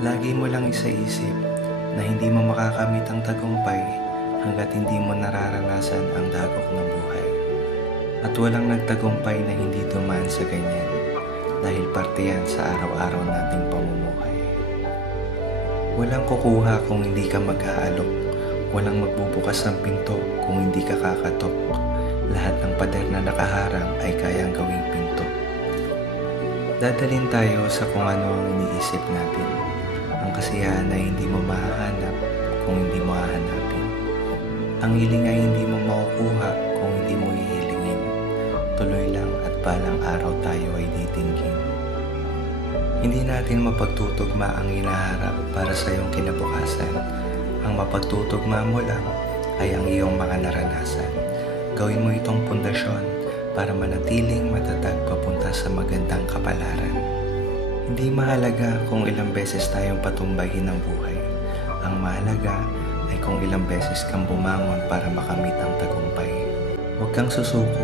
Lagi mo lang isaisip na hindi mo makakamit ang tagumpay hanggat hindi mo nararanasan ang dagok ng buhay. At walang nagtagumpay na hindi dumaan sa ganyan dahil parte yan sa araw-araw nating pamumuhay. Walang kukuha kung hindi ka mag-aalok. Walang magbubukas ng pinto kung hindi ka kakatok. Lahat ng pader na nakaharang ay kayang gawing pinto. Dadalhin tayo sa kung ano ang iniisip natin. Kasiyahan ay hindi mo mahahanap kung hindi mo hahanapin. Ang hiling ay hindi mo makukuha kung hindi mo hihilingin. Tuloy lang at balang araw tayo ay titingin. Hindi natin mapagtutugma ang hinaharap para sa iyong kinabukasan. Ang mapagtutugma mo lang ay ang iyong mga naranasan. Gawin mo itong pundasyon para manatiling matatag papunta sa magandang kapalaran. Hindi mahalaga kung ilang beses tayong patumbahin ng buhay. Ang mahalaga ay kung ilang beses kang bumangon para makamit ang tagumpay. Huwag kang susuko